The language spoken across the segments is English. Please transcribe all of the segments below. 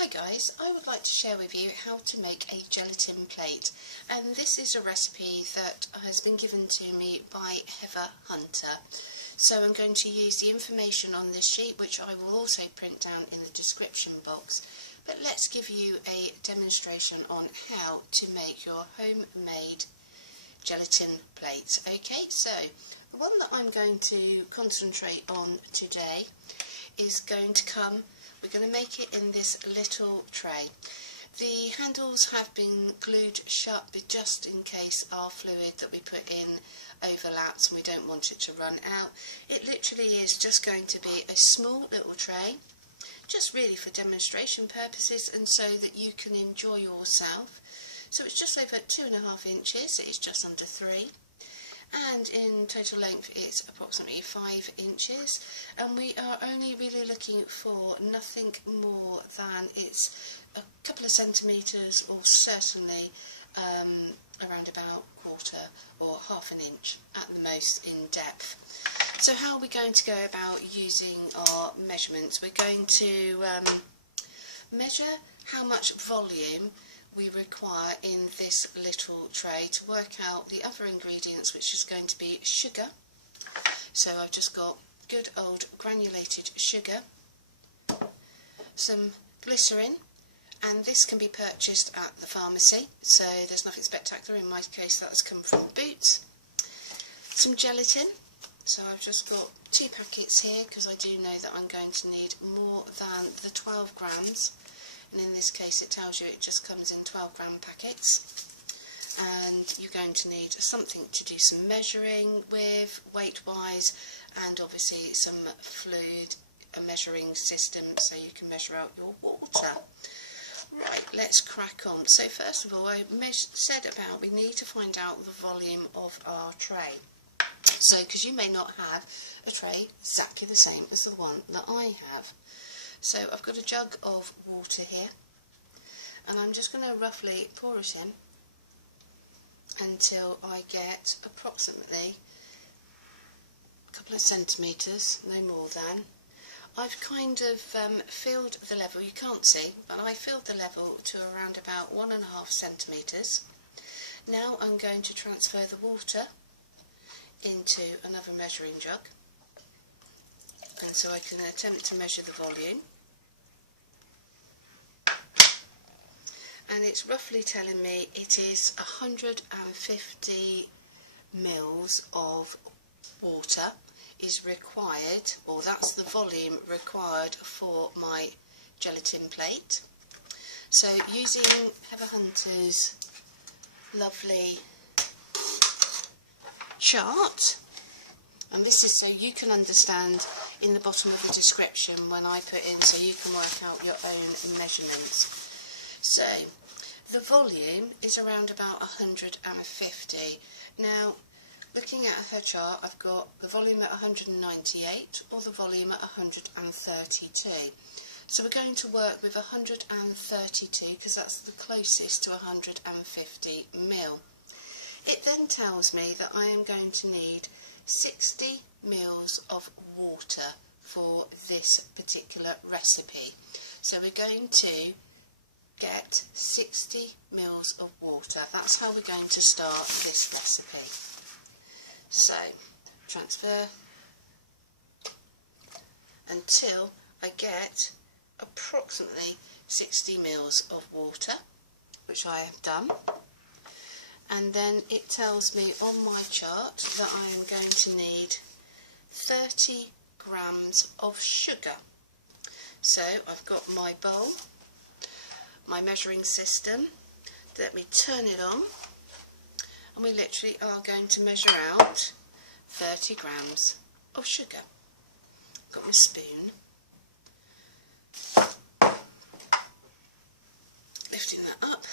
Hi guys, I would like to share with you how to make a gelatin plate, and this is a recipe that has been given to me by Heather Hunter. So I'm going to use the information on this sheet, which I will also print down in the description box, but let's give you a demonstration on how to make your homemade gelatin plates. Okay, so the one that I'm going to concentrate on today is going to come, we're going to make it in this little tray. The handles have been glued shut, but just in case our fluid that we put in overlaps and we don't want it to run out. It literally is just going to be a small little tray, just really for demonstration purposes and so that you can enjoy yourself. So it's just over 2.5 inches, it's just under 3. And in total length it's approximately 5 inches, and we are only really looking for nothing more than it's a couple of centimetres, or certainly around about 1/4 or 1/2 inch at the most in depth. So how are we going to go about using our measurements? We're going to measure how much volume we require in this little tray to work out the other ingredients, which is going to be sugar. So I've just got good old granulated sugar, some glycerine, and this can be purchased at the pharmacy, so there's nothing spectacular. In my case that's come from Boots. Some gelatin, so I've just got 2 packets here because I do know that I'm going to need more than the 12 grams. And in this case it tells you it just comes in 12-gram packets, and you're going to need something to do some measuring with, weight-wise, and obviously some fluid, a measuring system so you can measure out your water. Right, let's crack on. So first of all, I said about we need to find out the volume of our tray. So, because you may not have a tray exactly the same as the one that I have. So I've got a jug of water here, and I'm just going to roughly pour it in until I get approximately a couple of centimetres, no more than. I've kind of filled the level, you can't see, but I filled the level to around about 1.5 centimetres. Now I'm going to transfer the water into another measuring jug, and so I can attempt to measure the volume. And it's roughly telling me it is 150 mils of water is required, or that's the volume required for my gelatin plate. So using Heather Hunter's lovely chart, and this is so you can understand in the bottom of the description when I put in, so you can work out your own measurements. So the volume is around about 150. Now, looking at her chart, I've got the volume at 198 or the volume at 132. So we're going to work with 132 because that's the closest to 150 mil. It then tells me that I am going to need 60 mils of water for this particular recipe. So we're going to get 60 mils of water. That's how we're going to start this recipe. So transfer until I get approximately 60 mils of water, which I have done. And then it tells me on my chart that I am going to need 30 grams of sugar. So I've got my bowl, my measuring system. Let me turn it on, and we literally are going to measure out 30 grams of sugar. Got my spoon, lifting that up,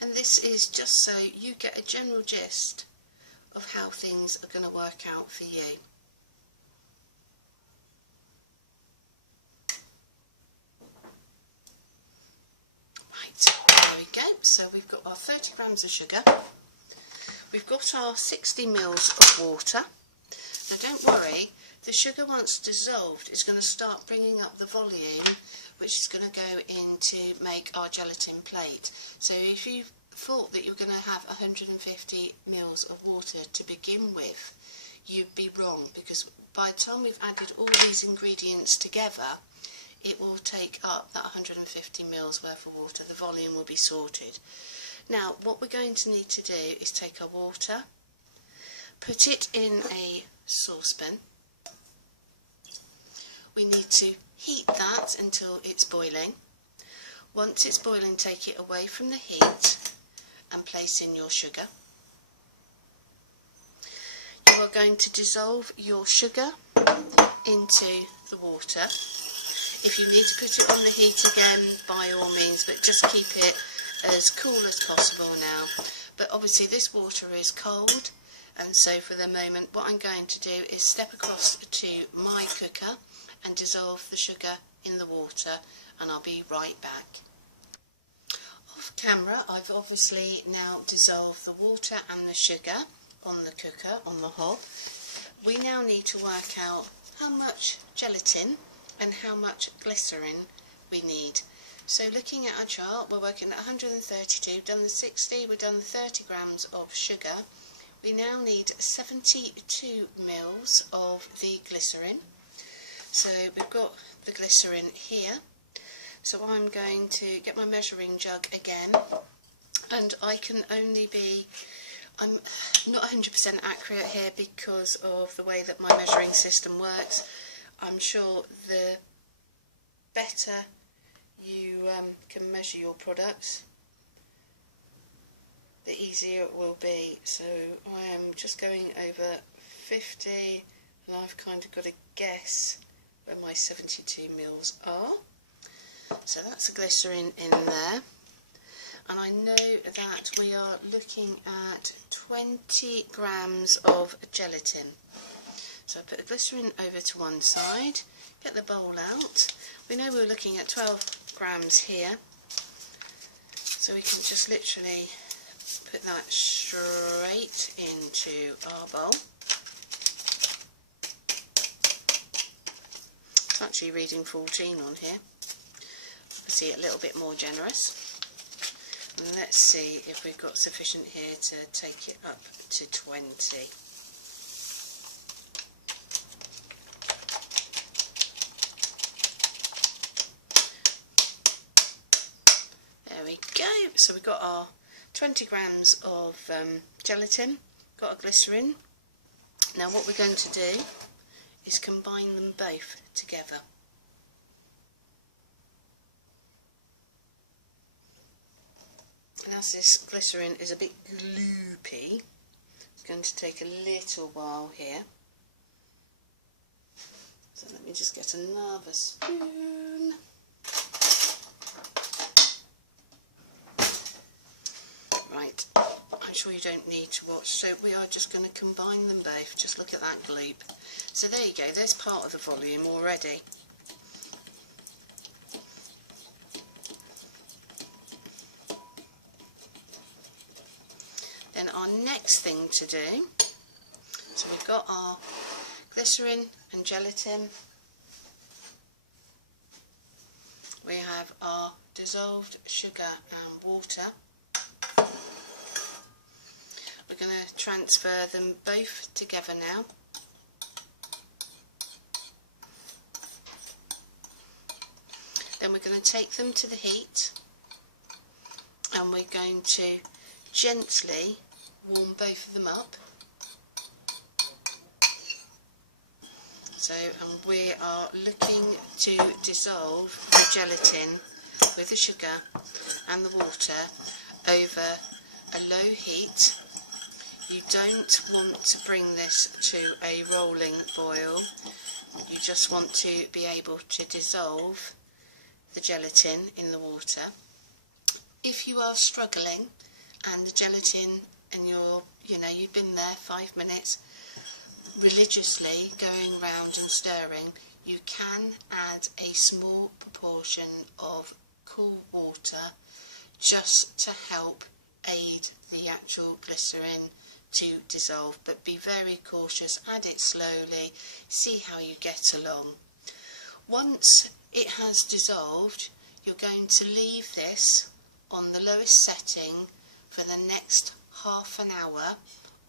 and this is just so you get a general gist of how things are going to work out for you. There we go, so we've got our 30 grams of sugar, we've got our 60 mils of water. Now don't worry, The sugar, once dissolved, is going to start bringing up the volume, which is going to go in to make our gelatin plate. So if you thought that you're going to have 150 mils of water to begin with, you'd be wrong, because by the time we've added all these ingredients together, it will take up that 150 mils worth of water. The volume will be sorted. Now, what we're going to need to do is take our water, put it in a saucepan. We need to heat that until it's boiling. Once it's boiling, take it away from the heat and place in your sugar. You are going to dissolve your sugar into the water. If you need to put it on the heat again, by all means, but just keep it as cool as possible now. But obviously this water is cold, and so for the moment what I'm going to do is step across to my cooker and dissolve the sugar in the water, and I'll be right back. Off camera, I've obviously now dissolved the water and the sugar on the cooker, on the hob. We now need to work out how much gelatin and how much glycerin we need. So looking at our chart, we're working at 132, we've done the 60, we've done the 30 grams of sugar. We now need 72 mils of the glycerin. So we've got the glycerin here. So I'm going to get my measuring jug again, and I can only be, I'm not 100% accurate here because of the way that my measuring system works. I'm sure the better you can measure your products, the easier it will be. So I am just going over 50, and I've kind of got to guess where my 72 mils are. So that's the glycerin in there, and I know that we are looking at 20 grams of gelatin. So I put the glycerin over to one side, get the bowl out. We know we're looking at 12 grams here, so we can just literally put that straight into our bowl. It's actually reading 14 on here. See, a little bit more generous. And let's see if we've got sufficient here to take it up to 20. There we go. So we've got our 20 grams of gelatin, got our glycerin. Now what we're going to do is combine them both together. And as this glycerin is a bit gloopy, it's going to take a little while here. So let me just get another spoon. Right, I'm sure you don't need to watch, so we are just going to combine them both. Just look at that gloop. So there you go, there's part of the volume already. Then our next thing to do, so we've got our glycerin and gelatin, we have our dissolved sugar and water. We're going to transfer them both together now. Then we're going to take them to the heat, and we're going to gently warm both of them up. So, and we are looking to dissolve the gelatin with the sugar and the water over a low heat. You don't want to bring this to a rolling boil. You just want to be able to dissolve the gelatin in the water. If you are struggling and the gelatin and you've been there 5 minutes religiously going round and stirring, you can add a small proportion of cool water just to help aid the actual glycerin to dissolve, but be very cautious, add it slowly, see how you get along. Once it has dissolved, you're going to leave this on the lowest setting for the next half an hour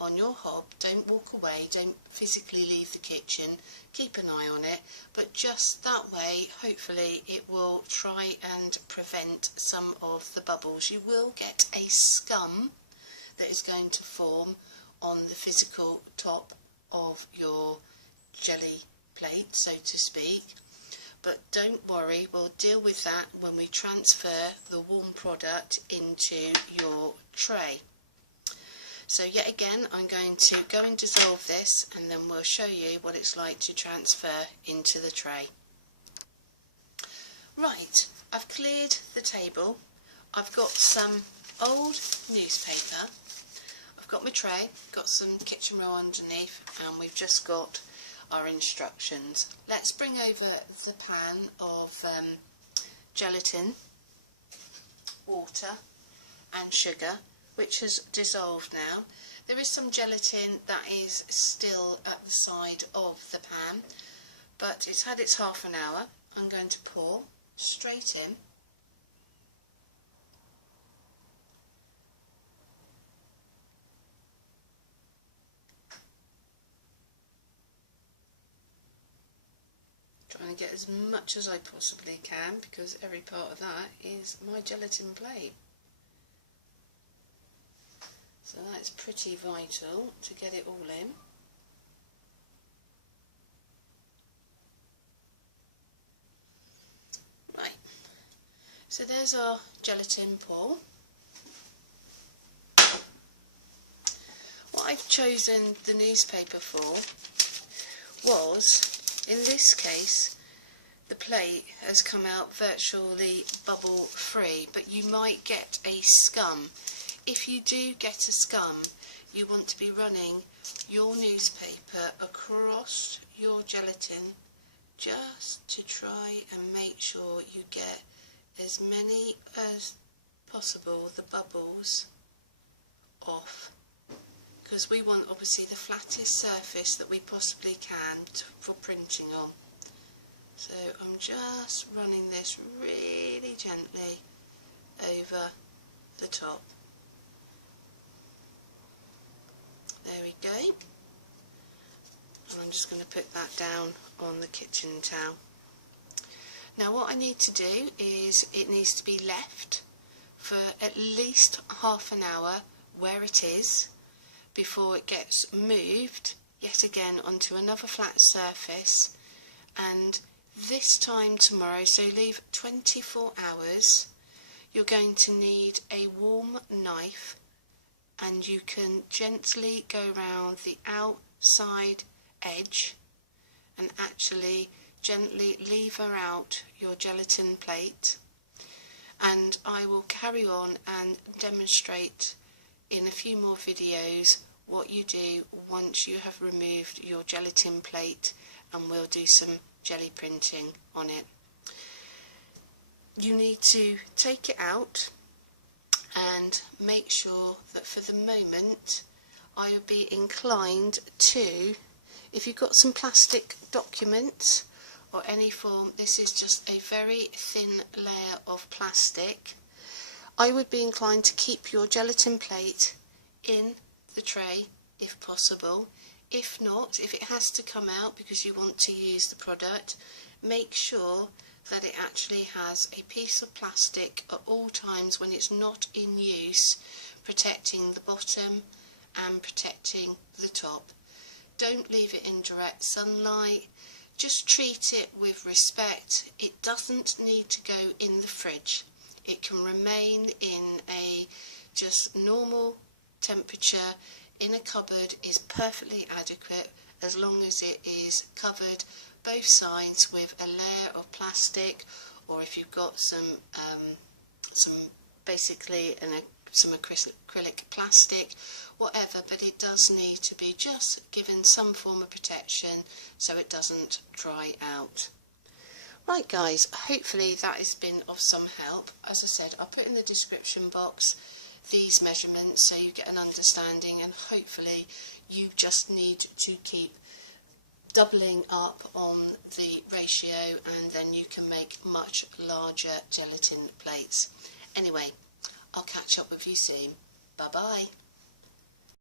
on your hob. Don't walk away, don't physically leave the kitchen, keep an eye on it, but just that way hopefully it will try and prevent some of the bubbles. You will get a scum that is going to form on the physical top of your jelly plate, so to speak, but don't worry, we'll deal with that when we transfer the warm product into your tray. So yet again, I'm going to go and dissolve this, and then we'll show you what it's like to transfer into the tray. Right, I've cleared the table. I've got some old newspaper. I've got my tray, got some kitchen roll underneath, and we've just got our instructions. Let's bring over the pan of gelatin, water and sugar, which has dissolved now. There is some gelatin that is still at the side of the pan, but it's had its half an hour. I'm going to pour straight in. Trying to get as much as I possibly can, because every part of that is my gelatin plate. So that's pretty vital to get it all in. Right, so there's our gelatin pour. What I've chosen the newspaper for was, in this case, the plate has come out virtually bubble free, but you might get a scum. If you do get a scum, you want to be running your newspaper across your gelatin just to try and make sure you get as many as possible the bubbles off, because we want obviously the flattest surface that we possibly can for printing on. So I'm just running this really gently over the top. There we go. And I'm just going to put that down on the kitchen towel. Now what I need to do is it needs to be left for at least half an hour where it is before it gets moved yet again onto another flat surface, and this time tomorrow, so leave 24 hours, you're going to need a warm knife, and you can gently go round the outside edge and actually gently lever out your gelatin plate, and I will carry on and demonstrate in a few more videos what you do once you have removed your gelatin plate, and we'll do some jelly printing on it. You need to take it out and make sure that for the moment I would be inclined to, if you've got some plastic documents or any form, this is just a very thin layer of plastic, I would be inclined to keep your gelatin plate in the tray if possible. If not, if it has to come out because you want to use the product, make sure that it actually has a piece of plastic at all times when it's not in use, protecting the bottom and protecting the top. Don't leave it in direct sunlight, just treat it with respect. It doesn't need to go in the fridge. It can remain in a just normal temperature in a cupboard is perfectly adequate, as long as it is covered both sides with a layer of plastic, or if you've got some acrylic plastic, whatever, but it does need to be just given some form of protection so it doesn't dry out. Right guys, hopefully that has been of some help. As I said, I'll put in the description box these measurements so you get an understanding, and hopefully you just need to keep doubling up on the ratio and then you can make much larger gelatin plates. Anyway, I'll catch up with you soon. Bye bye.